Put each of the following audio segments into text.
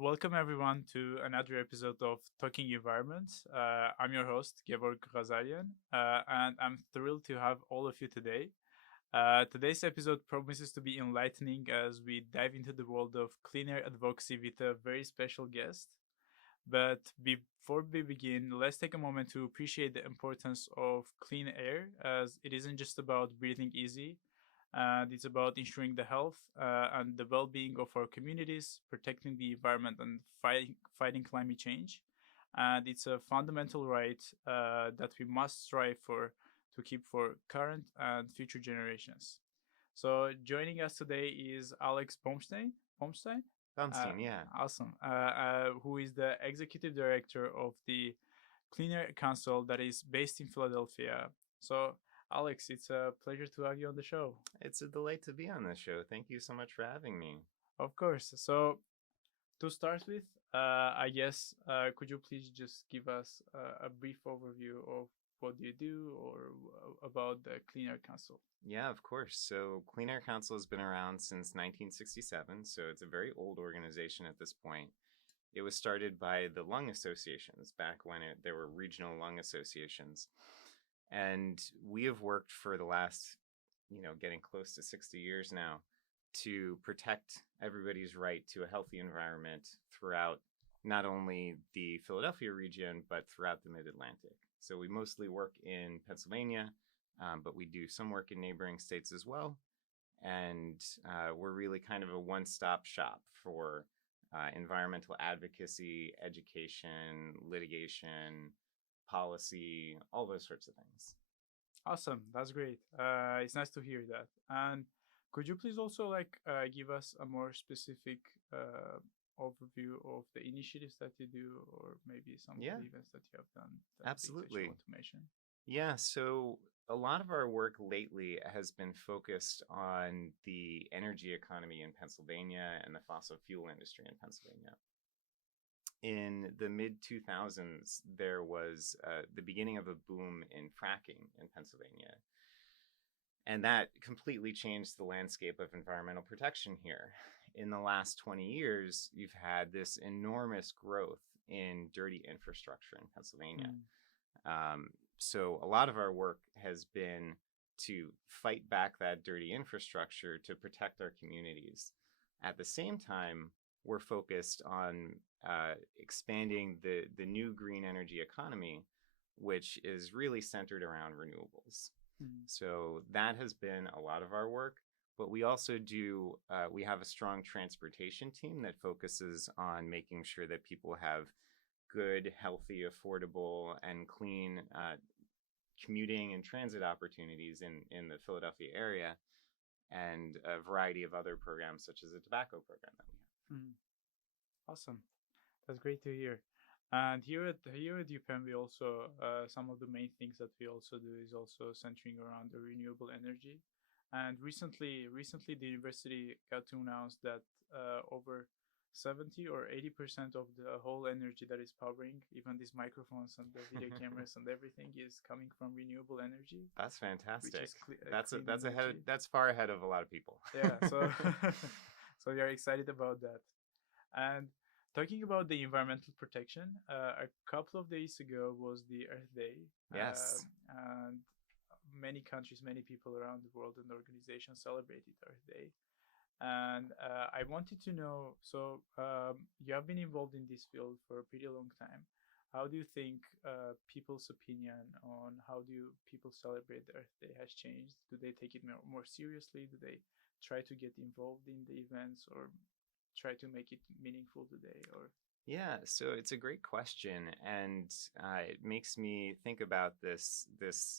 welcome everyone to another episode of Talking Environment. I'm your host, Gevorg Ghazaryan, and I'm thrilled to have all of you today. Today's episode promises to be enlightening as we dive into the world of clean air advocacy with a very special guest. But before we begin, let's take a moment to appreciate the importance of clean air, as it isn't just about breathing easy, and it's about ensuring the health and the well-being of our communities, protecting the environment, and fighting climate change. And it's a fundamental right that we must strive for to keep for current and future generations. So joining us today is Alex Bomstein. Bomstein, uh, Bomstein, yeah. awesome. Who is the executive director of the Clean Air Council that is based in Philadelphia. So Alex, it's a pleasure to have you on the show. It's a delight to be on this show. Thank you so much for having me. Of course. So to start with, I guess could you please just give us a brief overview of what you do or about the Clean Air Council? Yeah, of course. So, Clean Air Council has been around since 1967, so it's a very old organization at this point. It was started by the lung associations back when there were regional lung associations. And we have worked for the last, getting close to 60 years now to protect everybody's right to a healthy environment throughout not only the Philadelphia region, but throughout the Mid-Atlantic. So we mostly work in Pennsylvania, but we do some work in neighboring states as well. And we're really kind of a one-stop shop for environmental advocacy, education, litigation, policy, all those sorts of things. Awesome, that's great. It's nice to hear that. And could you please also give us a more specific overview of the initiatives that you do, or maybe some of Yeah, the events that you have done that you absolutely. want to mention? Yeah, so a lot of our work lately has been focused on the energy economy in Pennsylvania and the fossil fuel industry in Pennsylvania. In the mid 2000s, there was the beginning of a boom in fracking in Pennsylvania. And that completely changed the landscape of environmental protection here. In the last 20 years, you've had this enormous growth in dirty infrastructure in Pennsylvania. So a lot of our work has been to fight back that dirty infrastructure to protect our communities. At the same time, we're focused on expanding the new green energy economy, which is really centered around renewables. So that has been a lot of our work. But we also do, we have a strong transportation team that focuses on making sure that people have good, healthy, affordable, and clean commuting and transit opportunities in the Philadelphia area, and a variety of other programs, such as a tobacco program that we have. Awesome, that's great to hear. And here at UPenn, we also some of the main things that we also do is also centering around the renewable energy. And recently, the university got to announce that over 70 or 80% of the whole energy that is powering even these microphones and the video cameras and everything is coming from renewable energy. That's fantastic. Which is that's far ahead of a lot of people. Yeah, so so we are excited about that. And talking about the environmental protection, a couple of days ago was the Earth Day. Yes. And many countries, many people around the world and organizations celebrated Earth Day. And I wanted to know, so you have been involved in this field for a pretty long time. How do you think people's opinion on how do people celebrate the Earth Day has changed? Do they take it more seriously? Do they try to get involved in the events or try to make it meaningful today? Or Yeah, so it's a great question, and it makes me think about this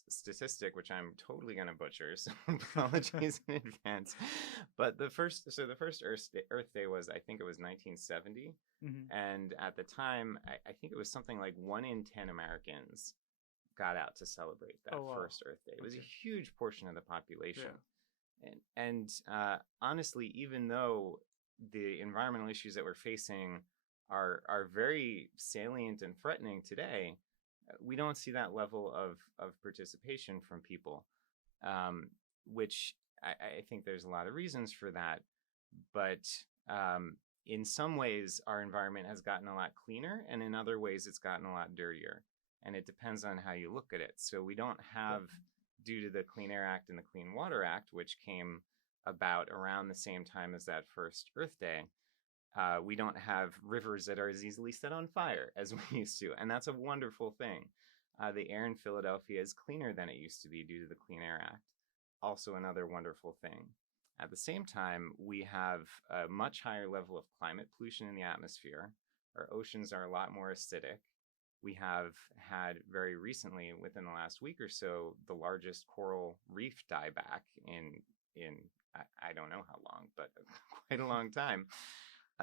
statistic, which I'm totally going to butcher, so apologies in advance. But the first Earth Day was, I think it was 1970, and at the time, I think it was something like 1 in 10 Americans got out to celebrate that first Earth Day. It was a huge portion of the population, and honestly, even though the environmental issues that we're facing are very salient and threatening today, we don't see that level of participation from people, which I think there's a lot of reasons for that. But in some ways, our environment has gotten a lot cleaner, and in other ways, it's gotten a lot dirtier. And it depends on how you look at it. So we don't have, due to the Clean Air Act and the Clean Water Act, which came about around the same time as that first Earth Day, we don't have rivers that are as easily set on fire as we used to. And that's a wonderful thing. The air in Philadelphia is cleaner than it used to be due to the Clean Air Act. Also another wonderful thing. At the same time, we have a much higher level of climate pollution in the atmosphere. Our oceans are a lot more acidic. We have had very recently, within the last week or so, the largest coral reef dieback in I don't know how long, but quite a long time.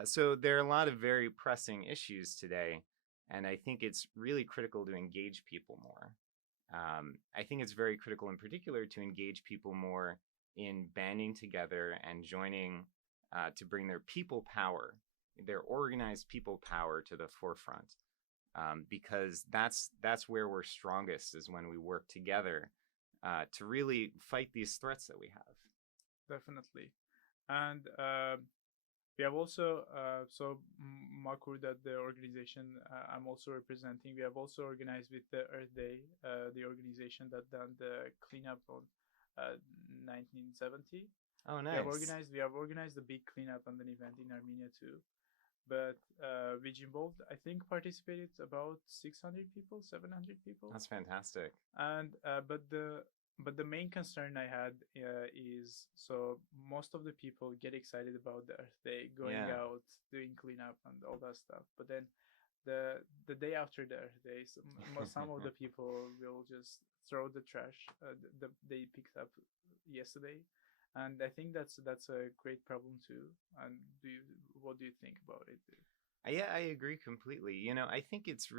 So there are a lot of very pressing issues today, and I think it's really critical to engage people more. I think it's very critical in particular to engage people more in banding together and joining to bring their people power, their organized people power to the forefront. Because that's where we're strongest, is when we work together to really fight these threats that we have. Definitely. And we have also, so Makur, that the organization I'm also representing, we have also organized with the Earth Day, the organization that done the cleanup on 1970. Oh, nice. We have organized a big cleanup and an event in Armenia too. But which involved, I think, participated about 600 people, 700 people. That's fantastic. And but the main concern I had is, so most of the people get excited about the Earth Day, going out, doing cleanup and all that stuff. But then the day after the Earth Day, some of the people will just throw the trash they picked up yesterday. And I think that's a great problem too. And what do you think about it? Yeah, I agree completely. You know, I think it's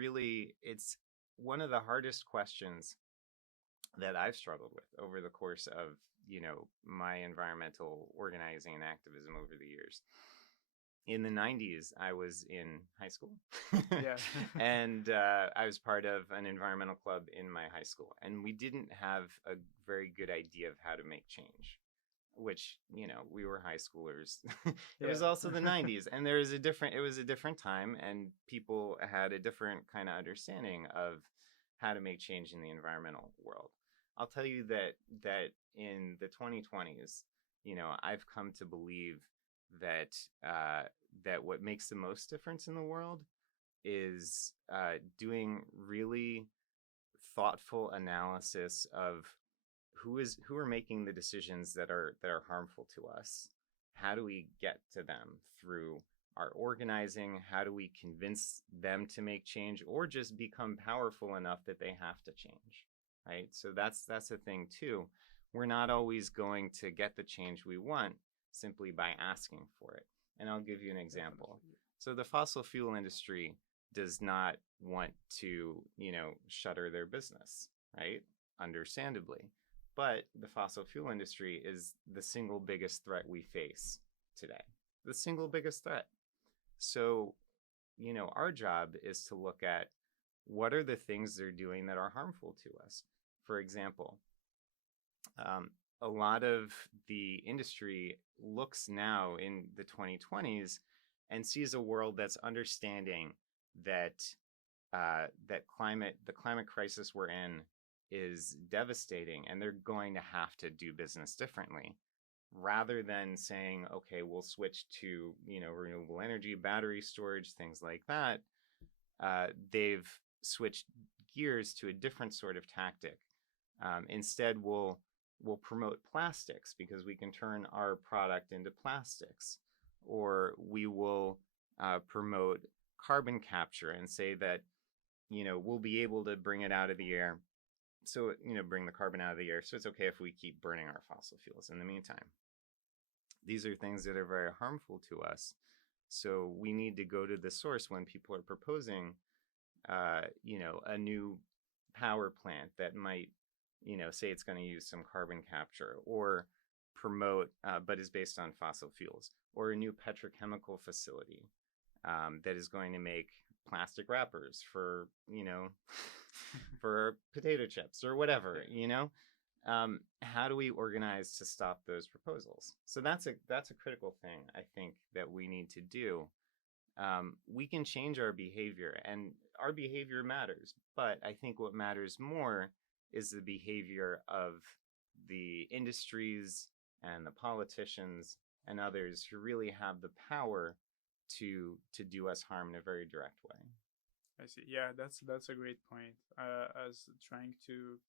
one of the hardest questions that I've struggled with over the course of, my environmental organizing and activism over the years. In the 90s, I was in high school. Yeah. And I was part of an environmental club in my high school. And we didn't have a very good idea of how to make change. Which, we were high schoolers. It was also the 90s, and it was a different time, and people had a different kind of understanding of how to make change in the environmental world. I'll tell you that in the 2020s, I've come to believe that that what makes the most difference in the world is doing really thoughtful analysis of who are making the decisions that are harmful to us. How do we get to them through our organizing? How do we convince them to make change, or just become powerful enough that they have to change, right? So that's the thing too. We're not always going to get the change we want simply by asking for it. And I'll give you an example. So the fossil fuel industry does not want to, shutter their business, right? Understandably. But the fossil fuel industry is the single biggest threat we face today. The single biggest threat. So, our job is to look at what are the things they're doing that are harmful to us. For example, a lot of the industry looks now in the 2020s and sees a world that's understanding that the climate crisis we're in is devastating, and they're going to have to do business differently, rather than saying, okay, we'll switch to renewable energy, battery storage, things like that. They've switched gears to a different sort of tactic. Instead, we'll promote plastics because we can turn our product into plastics, or we will promote carbon capture and say that we'll be able to bring it out of the air. So, bring the carbon out of the air. So it's okay if we keep burning our fossil fuels in the meantime. These are things that are very harmful to us. So we need to go to the source when people are proposing, a new power plant that might, say it's going to use some carbon capture, or promote, but is based on fossil fuels, or a new petrochemical facility that is going to make plastic wrappers for, for potato chips or whatever, how do we organize to stop those proposals? So that's a critical thing I think that we need to do. We can change our behavior, and our behavior matters. But I think what matters more is the behavior of the industries and the politicians and others who really have the power to do us harm in a very direct way. I see. Yeah, that's a great point. As trying to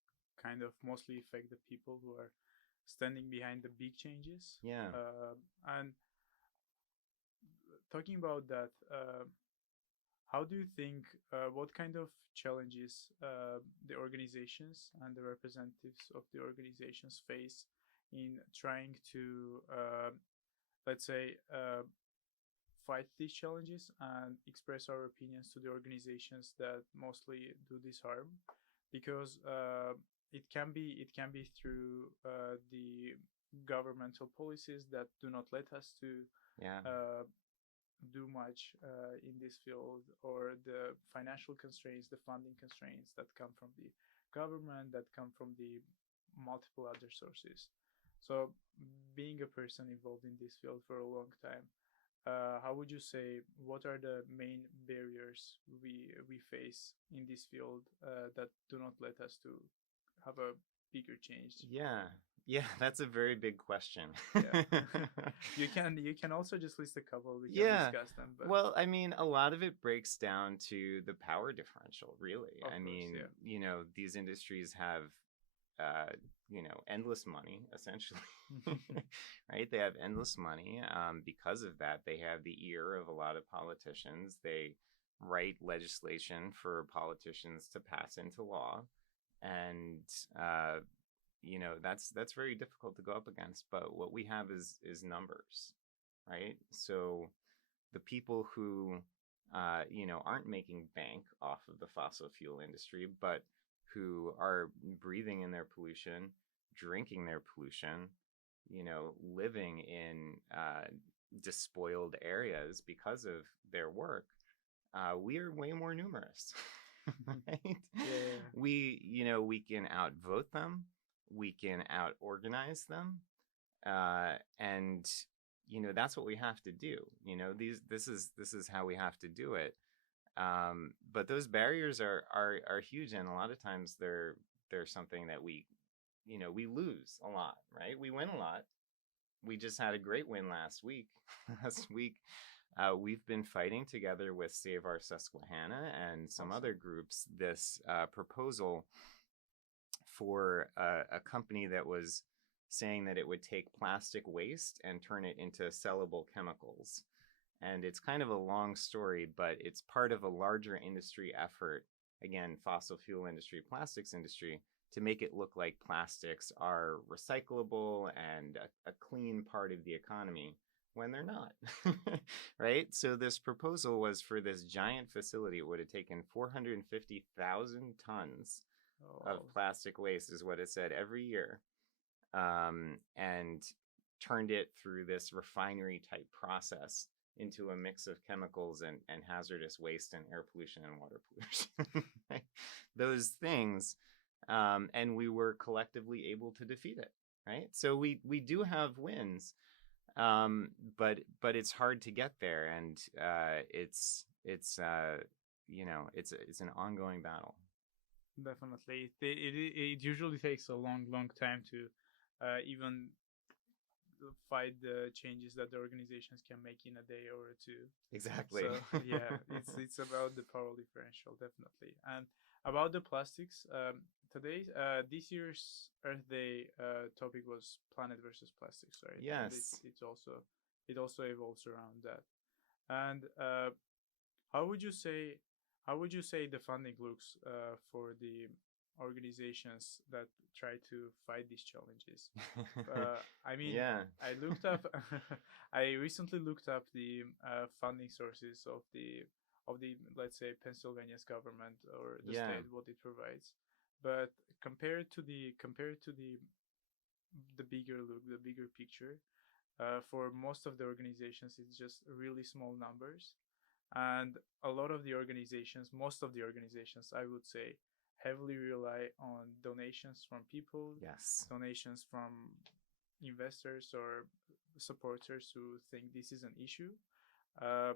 kind of mostly affect the people who are standing behind the big changes. Yeah. And talking about that, how do you think, what kind of challenges the organizations and the representatives of the organizations face in trying to, let's say, fight these challenges and express our opinions to the organizations that mostly do this harm? Because it can be through the governmental policies that do not let us to Yeah. do much in this field, or the financial constraints, the funding constraints that come from the government, that come from the multiple other sources. So, being a person involved in this field for a long time, how would you say, what are the main barriers we face in this field that do not let us to have a bigger change? Yeah. Yeah, that's a very big question. Yeah. You can also just list a couple. We can Yeah. discuss them, but Well, I mean, a lot of it breaks down to the power differential, really. of I course, mean, yeah. these industries have, endless money, essentially, right? They have endless money. Because of that, they have the ear of a lot of politicians. They write legislation for politicians to pass into law. And, that's very difficult to go up against. But what we have is numbers, right? So the people who aren't making bank off of the fossil fuel industry, but who are breathing in their pollution, drinking their pollution, living in despoiled areas because of their work, we are way more numerous. Right? Yeah. We can outvote them, we can out organize them, and that's what we have to do. This is how we have to do it. But those barriers are huge, and a lot of times they're something that we lose a lot, right? We win a lot. We just had a great win last week. Last week, we've been fighting together with Save Our Susquehanna and some Awesome. other groups this proposal for a company that was saying that it would take plastic waste and turn it into sellable chemicals. And it's kind of a long story, but it's part of a larger industry effort, again, fossil fuel industry, plastics industry, to make it look like plastics are recyclable and a clean part of the economy when they're not. Right? So this proposal was for this giant facility. It would have taken 450,000 tons of Oh, plastic waste, is what it said, every year, and turned it through this refinery type process into a mix of chemicals and hazardous waste and air pollution and water pollution. Right? Those things, and we were collectively able to defeat it. Right? So we do have wins, but it's hard to get there, and it's an ongoing battle. definitely. It usually takes a long time to even fight the changes that the organizations can make in a day or two. Exactly. So yeah, it's about the power differential, definitely. And about the plastics, this year's Earth Day topic was planet versus plastics, right? And Yes. it also evolves around that. And how would you say how would you say the funding looks for the organizations that try to fight these challenges? I mean, Yeah. I looked up. I recently looked up the funding sources of the let's say Pennsylvania's government or the Yeah. state, what it provides, but compared to the bigger look, the bigger picture, for most of the organizations, it's just really small numbers, and a lot of the organizations, most of the organizations, I would say, heavily rely on donations from people, Yes. donations from investors or supporters who think this is an issue. Uh,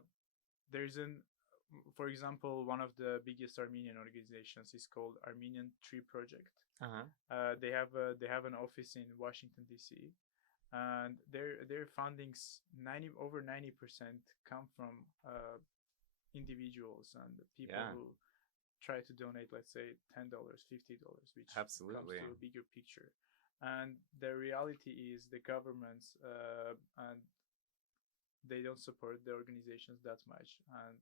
there's an For example, one of the biggest Armenian organizations is called Armenian Tree Project. Uh-huh. They have an office in Washington D.C. and their fundings 90% come from individuals and people Yeah, who try to donate, let's say $10, $50, which comes absolutely. to a bigger picture. And the reality is the governments and they don't support the organizations that much. And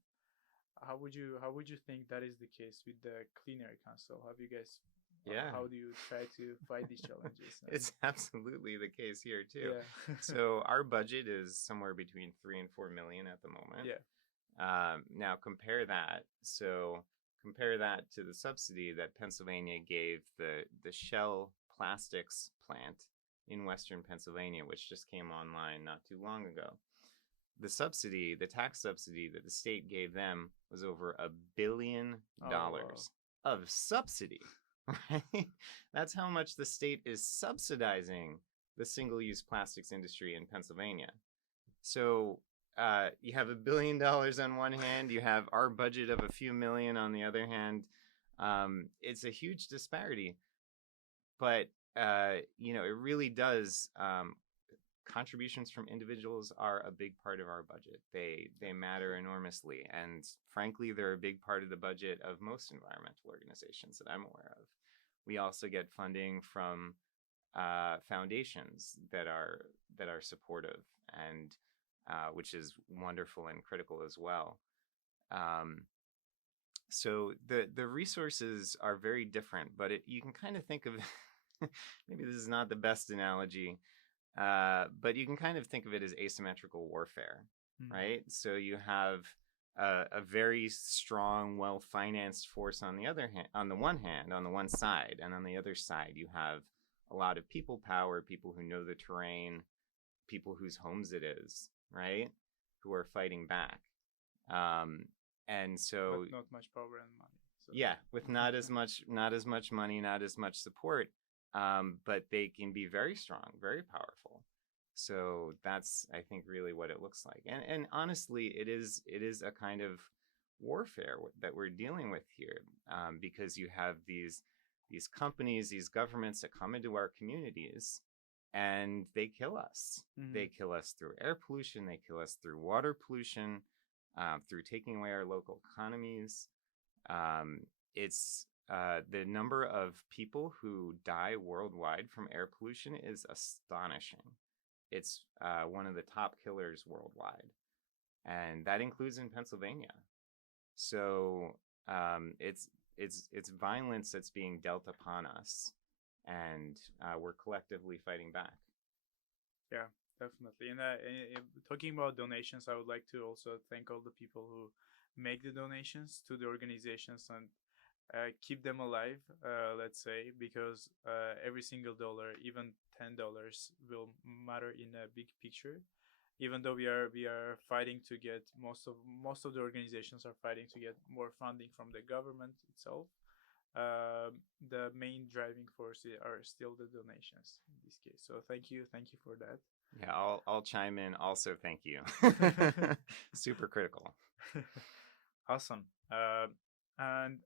how would you think that is the case with the Clean Air Council? Have you guys Yeah. how do you try to fight these challenges? It's absolutely the case here too. Yeah. So our budget is somewhere between 3 and 4 million at the moment. Yeah. Now compare that to the subsidy that Pennsylvania gave the Shell plastics plant in Western Pennsylvania, which just came online not too long ago. The tax subsidy that the state gave them was over $1 billion Wow. of subsidy. Right? That's how much the state is subsidizing the single-use plastics industry in Pennsylvania. So you have $1 billion on one hand, you have our budget of a few million on the other hand. It's a huge disparity, but it really does. Contributions from individuals are a big part of our budget. They matter enormously, and frankly, they're a big part of the budget of most environmental organizations that I'm aware of. We also get funding from foundations that are supportive, and which is wonderful and critical as well. So the resources are very different, but you can kind of think of maybe this is not the best analogy. But you can kind of think of it as asymmetrical warfare, right? So you have a very strong, well-financed force on the one side, and on the other side you have a lot of people power, people who know the terrain, people whose homes it is, right? Who are fighting back. And so but not much power and money. So. Yeah, with not as much money, not as much support. But they can be very strong, very powerful. So that's, I think, really what it looks like. And honestly, it is a kind of warfare that we're dealing with here, because you have these companies, these governments that come into our communities and they kill us. Mm-hmm. They kill us through air pollution. They kill us through water pollution, through taking away our local economies. It's the number of people who die worldwide from air pollution is astonishing. It's one of the top killers worldwide, and that includes in Pennsylvania. So it's violence that's being dealt upon us, and we're collectively fighting back. Yeah, definitely. And talking about donations, I would like to also thank all the people who make the donations to the organizations and keep them alive, let's say, because every single dollar, even $10, will matter in a big picture. Even though we are fighting to get most of the organizations are fighting to get more funding from the government itself, the main driving force are still the donations in this case. So thank you for that. Yeah, I'll chime in. Also, thank you. Super critical. Awesome. And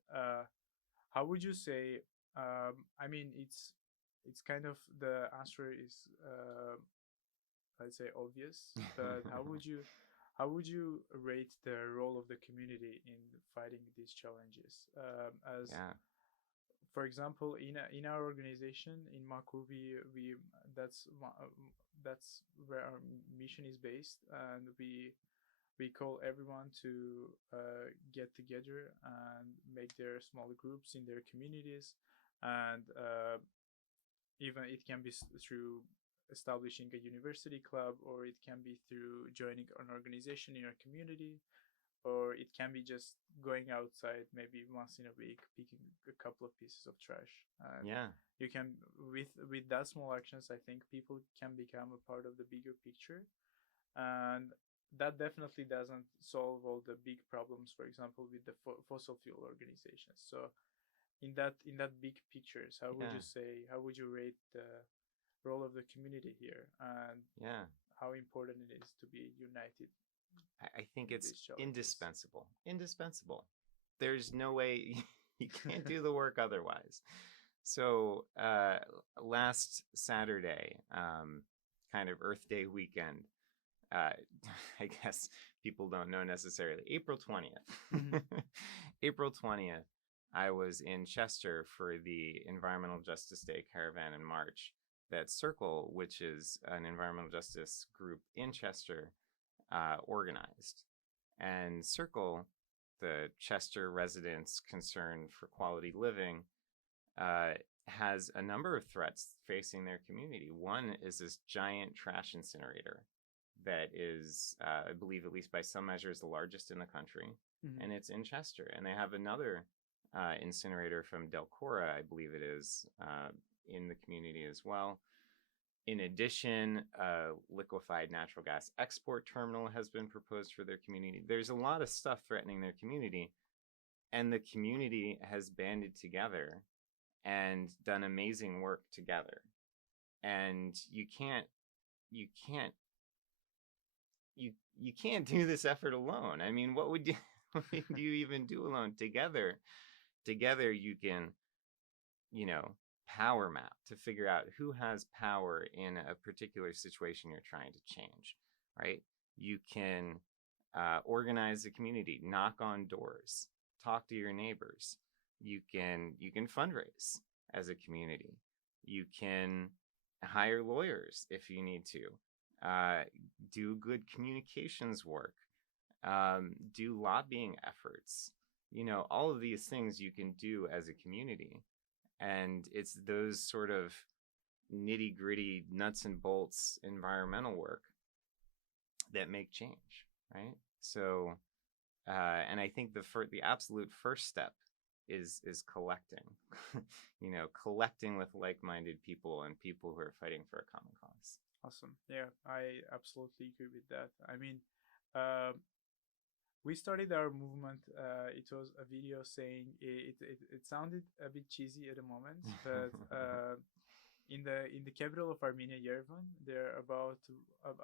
how would you say? I mean, it's kind of the answer is I'd say obvious, but how would you rate the role of the community in fighting these challenges? As for example, in our organization in Maku, we that's where our mission is based, and we call everyone to get together and make their small groups in their communities, and even it can be through establishing a university club, or it can be through joining an organization in your community, or it can be just going outside maybe once in a week, picking a couple of pieces of trash. And you can, with that small actions, I think people can become a part of the bigger picture. And that definitely doesn't solve all the big problems, for example, with the fossil fuel organizations. So in that big pictures, how would Yeah. you say, how would you rate the role of the community here, and Yeah. how important it is to be united I think in it's these challenges? indispensable. Indispensable. There's no way you can't do the work otherwise. So last Saturday, kind of Earth Day weekend, uh, I guess people don't know necessarily. April 20th. Mhm. April 20th, I was in Chester for the Environmental Justice Day Caravan and March that Circle, which is an environmental justice group in Chester, organized. And Circle, the Chester residents' concern for quality living, uh, has a number of threats facing their community. One is this giant trash incinerator that is, I believe, at least by some measures, the largest in the country, Mhm. and it's in Chester. And they have another incinerator from Delcora, I believe it is, in the community as well. In addition, a liquefied natural gas export terminal has been proposed for their community. There's a lot of stuff threatening their community, and the community has banded together and done amazing work together. And you can't you can't do this effort alone. I mean, what would you what do you even do alone? Together you can, you know, power map to figure out who has power in a particular situation you're trying to change, right? You can organize the community, knock on doors, talk to your neighbors. You can fundraise as a community. You can hire lawyers if you need to. Do good communications work. Do lobbying efforts. All of these things you can do as a community, and it's those sort of nitty gritty nuts and bolts environmental work that make change, right? So, and I think the absolute first step is collecting, collecting with like-minded people and people who are fighting for a common cause. Awesome. Yeah, I absolutely agree with that. I mean, uh, we started our movement. It was a video saying it sounded a bit cheesy at the moment, but in the capital of Armenia, Yerevan, there are about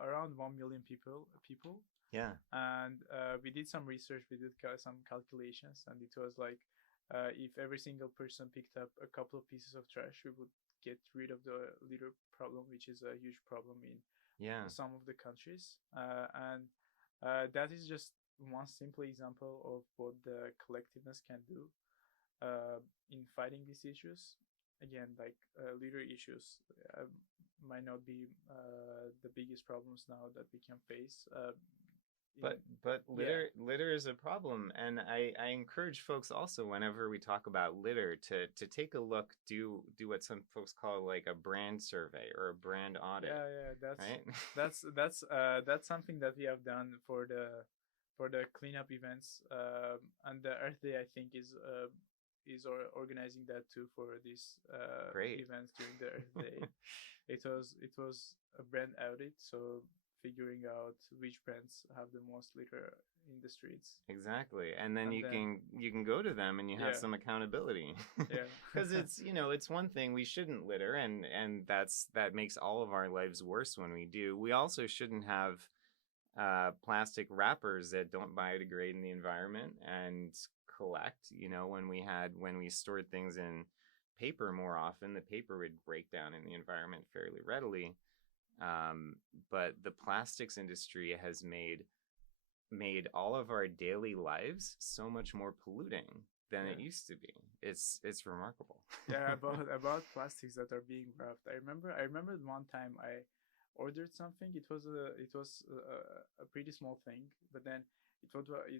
around 1 million people, Yeah. and we did some research. We did some calculations, and it was like if every single person picked up a couple of pieces of trash, we would get rid of the litter problem, which is a huge problem in Yeah. some of the countries. And that is just one simple example of what the collectiveness can do in fighting these issues. Again, like litter issues might not be the biggest problems now that we can face. But Yeah, litter is a problem, and I encourage folks also, whenever we talk about litter, to take a look, do what some folks call like a brand survey or a brand audit, yeah. right? That's something that we have done for the cleanup events, and the Earth Day I think is organizing that too for these Great. events during the Earth Day. It was a brand audit, so figuring out which brands have the most litter in the streets, Exactly. And then and you then can go to them and you have yeah, some accountability. yeah, Cuz it's one thing we shouldn't litter, and that makes all of our lives worse when we do. We also shouldn't have plastic wrappers that don't biodegrade in the environment and collect. When we stored things in paper more often, the paper would break down in the environment fairly readily. But the plastics industry has made all of our daily lives so much more polluting than it yeah. used to be. It's remarkable. Yeah, about plastics that are being wrapped. I remember one time I ordered something. It was a pretty small thing, but then it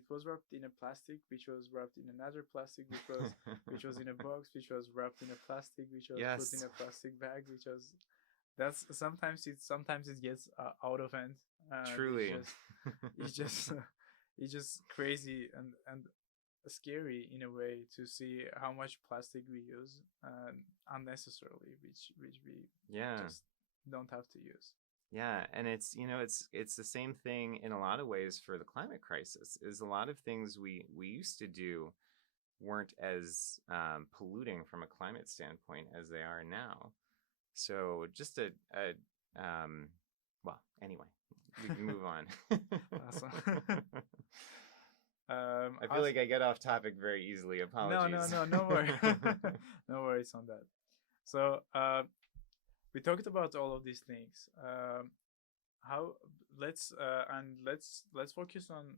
was wrapped in a plastic, which was wrapped in another plastic, which was in a box, which was wrapped in a plastic, which was put in Yes, a plastic bag, which was that's sometimes it gets out of hand, and truly. it's just it's just crazy and scary in a way to see how much plastic we use unnecessarily, which we Yeah. just don't have to use. Yeah, and it's the same thing in a lot of ways for the climate crisis. Is a lot of things we used to do weren't as polluting from a climate standpoint as they are now. So just well, anyway, we can move on. Awesome. I feel like I get off topic very easily. Apologies. No worries. No worries on that. So we talked about all of these things. How let's focus on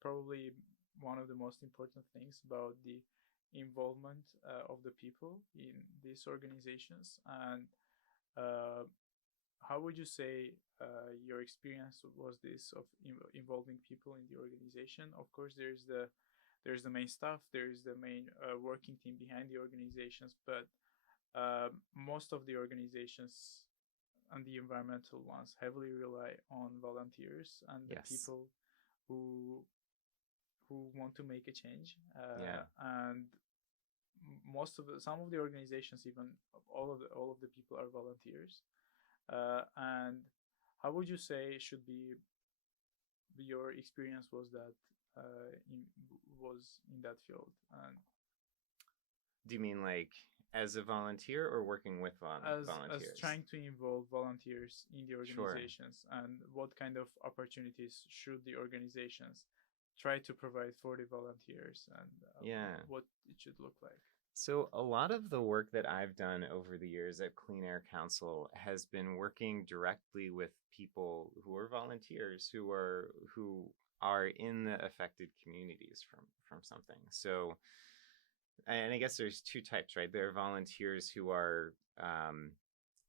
probably one of the most important things about the involvement of the people in these organizations, and uh, how would you say your experience was this of involving people in the organization? Of course, there's the main staff, there's the main working team behind the organizations, but most of the organizations and the environmental ones heavily rely on volunteers and the Yes. people who want to make a change. Yeah. And some of the organizations, even all of the people are volunteers. And how would you say should be your experience was that was in that field? And do you mean like as a volunteer or working with volunteers? As trying to involve volunteers in the Sure. organizations, and what kind of opportunities should the organizations try to provide for the volunteers, and what it should look like? So a lot of the work that I've done over the years at Clean Air Council has been working directly with people who are volunteers, who are in the affected communities from something. So, and I guess there's two types, right? There are volunteers who are,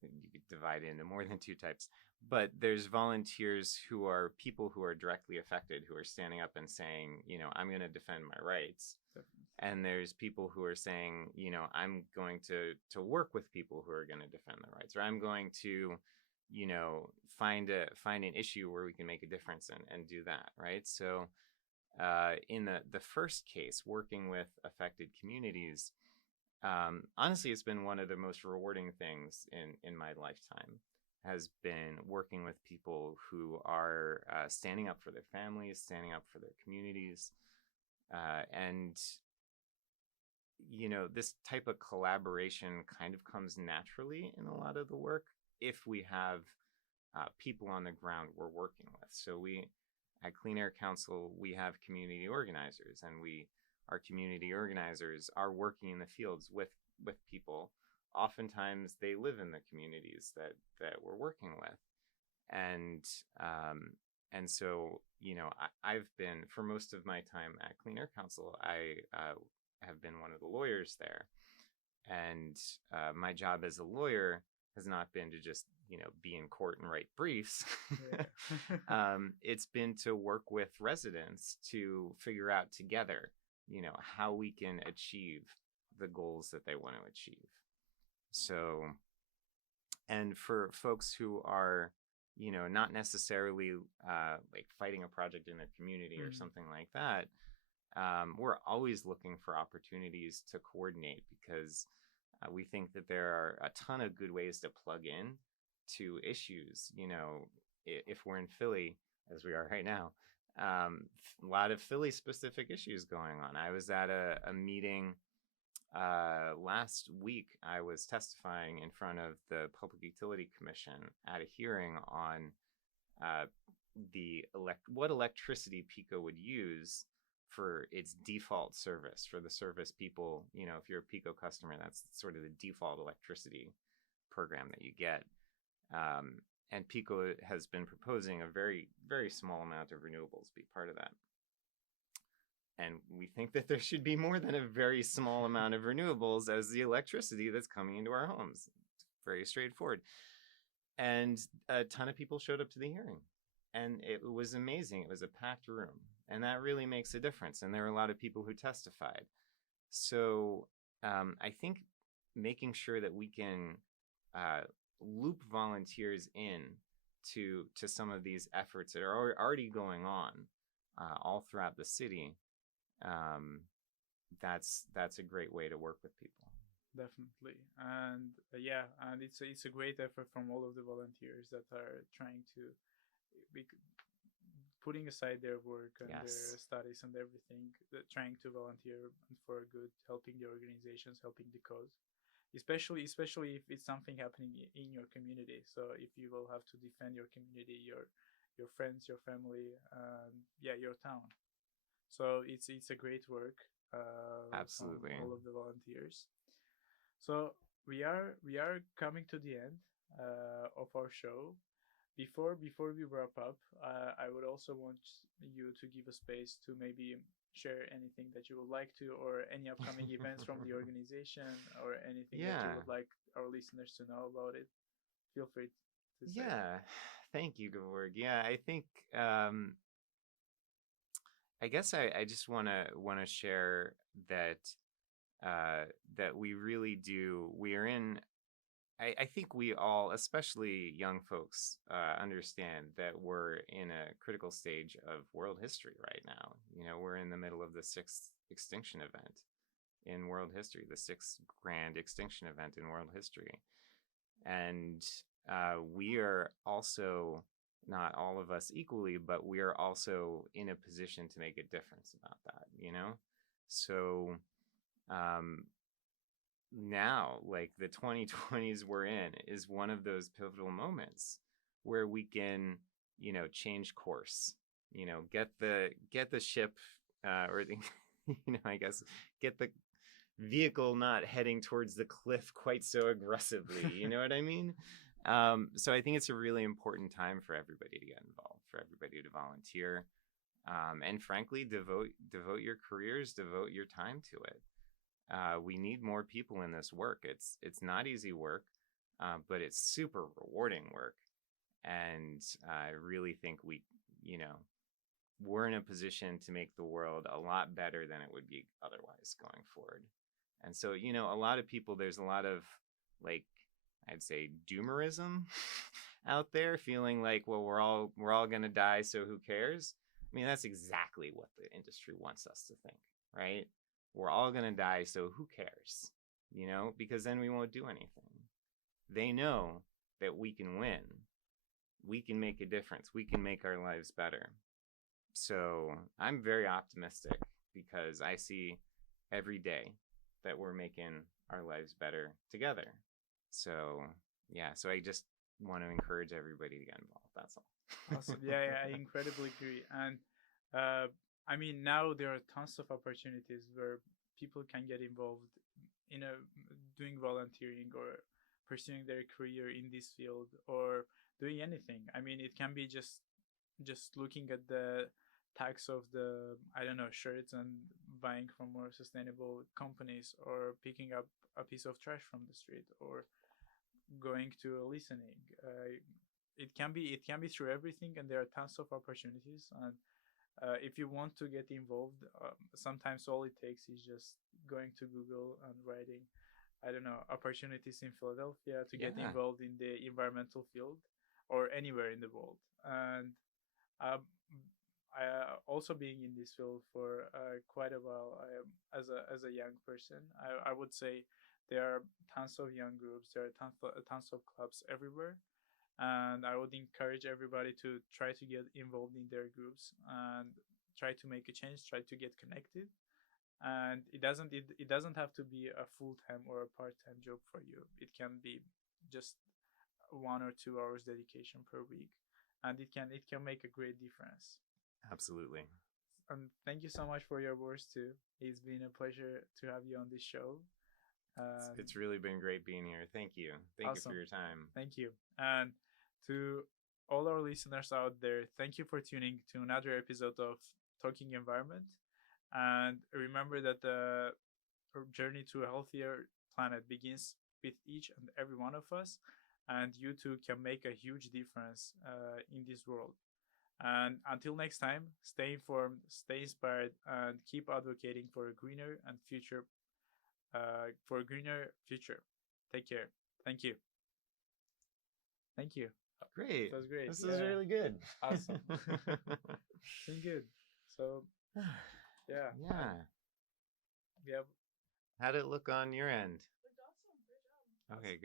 you could divide it into more than two types, but there's volunteers who are people who are directly affected, who are standing up and saying, I'm going to defend my rights. Definitely. And there's people who are saying, I'm going to work with people who are going to defend their rights, or I'm going to, find an issue where we can make a difference and do that, right? So in the first case, working with affected communities, honestly, it's been one of the most rewarding things in my lifetime, has been working with people who are standing up for their families, standing up for their communities, and this type of collaboration kind of comes naturally in a lot of the work if we have people on the ground we're working with. So we, at Clean Air Council, we have community organizers, and our community organizers are working in the fields with people. Oftentimes they live in the communities that we're working with. And so, I've been, for most of my time at Clean Air Council, I have been one of the lawyers there. And my job as a lawyer has not been to just, be in court and write briefs. Yeah. It's been to work with residents to figure out together, how we can achieve the goals that they want to achieve. So, and for folks who are, not necessarily like fighting a project in their community or something like that, we're always looking for opportunities to coordinate, because we think that there are a ton of good ways to plug in to issues. If we're in Philly, as we are right now, a lot of Philly specific issues going on. I was at a meeting last week. I was testifying in front of the Public Utility Commission at a hearing on what electricity PECO would use for its default service, for the service people. If you're a PECO customer, that's sort of the default electricity program that you get. And PECO has been proposing a very, very small amount of renewables be part of that. And we think that there should be more than a very small amount of renewables as the electricity that's coming into our homes. It's very straightforward. And a ton of people showed up to the hearing, and it was amazing. It was a packed room, and that really makes a difference. And there were a lot of people who testified. So I think making sure that we can loop volunteers in to some of these efforts that are already going on all throughout the city, that's a great way to work with people. Definitely. And and it's a great effort from all of the volunteers that are trying to putting aside their work and their Yes. studies and everything, trying to volunteer for a good, helping the organizations, helping the cause. Especially if it's something happening in your community. So if you will have to defend your community, your friends, your family, and yeah, your town. So it's a great work from Absolutely. all of the volunteers. So we are coming to the end of our show. Before we wrap up, I would also want you to give a space to maybe share anything that you would like to, or any upcoming events from the organization, or anything that you Yeah. would like our listeners to know about it. Feel free to say. Yeah. Thank you, Gevorg. Yeah, I think um I guess I just wanna share that that we really do we are in I think we all, especially young folks, understand that we're in a critical stage of world history right now. You know, we're in the middle of the sixth extinction event in world history, the sixth grand extinction event in world history. And we are also, not all of us equally, but we are also in a position to make a difference about that, you know? So, um, now, like the 2020s we're in, is one of those pivotal moments where we can, change course, get the ship, or the, I guess, get the vehicle not heading towards the cliff quite so aggressively. You know what I mean? So I think it's a really important time for everybody to get involved, for everybody to volunteer, and frankly, devote your careers, devote your time to it. We need more people in this work. It's not easy work, but it's super rewarding work. And I really think you know, we're in a position to make the world a lot better than it would be otherwise going forward. And so, a lot of people, there's a lot of, like, I'd say doomerism out there, feeling like, well, we're all gonna die, so who cares? I mean, that's exactly what the industry wants us to think, right? We're all gonna die, so who cares? Because then we won't do anything. They know that we can win. We can make a difference. We can make our lives better. So I'm very optimistic because I see every day that we're making our lives better together. So yeah, so I just want to encourage everybody to get involved. That's all. Awesome. Yeah, I incredibly agree. And uh, I mean, now there are tons of opportunities where people can get involved in doing volunteering or pursuing their career in this field or doing anything. I mean, it can be just looking at the tax of the, I don't know, shirts and buying from more sustainable companies, or picking up a piece of trash from the street, or going to a listening. It can be through everything, and there are tons of opportunities. And if you want to get involved, sometimes all it takes is just going to Google and writing, I don't know, opportunities in Philadelphia to get Yeah. involved in the environmental field, or anywhere in the world. And um, also being in this field for quite a while, as a young person, I would say there are tons of young groups, there are tons of clubs everywhere, and I would encourage everybody to try to get involved in their groups and try to make a change, try to get connected. And it doesn't have to be a full-time or a part-time job for you. It can be just 1 or 2 hours dedication per week, and it can make a great difference. Absolutely. And thank you so much for your words too. It's been a pleasure to have you on this show. It's really been great being here. Thank you. Thank you for Awesome. your time. Thank you. And to all our listeners out there, thank you for tuning to another episode of Talking Environment. And remember that the journey to a healthier planet begins with each and every one of us. And you too can make a huge difference in this world. And until next time, stay informed, stay inspired, and keep advocating for a greener and future, for a greener future. Take care. Thank you. Thank you. Great. It was great. This is Yeah. really good. Awesome. It's been good. So yeah, Yeah. we have How'd it look on your end? awesome. Okay, good.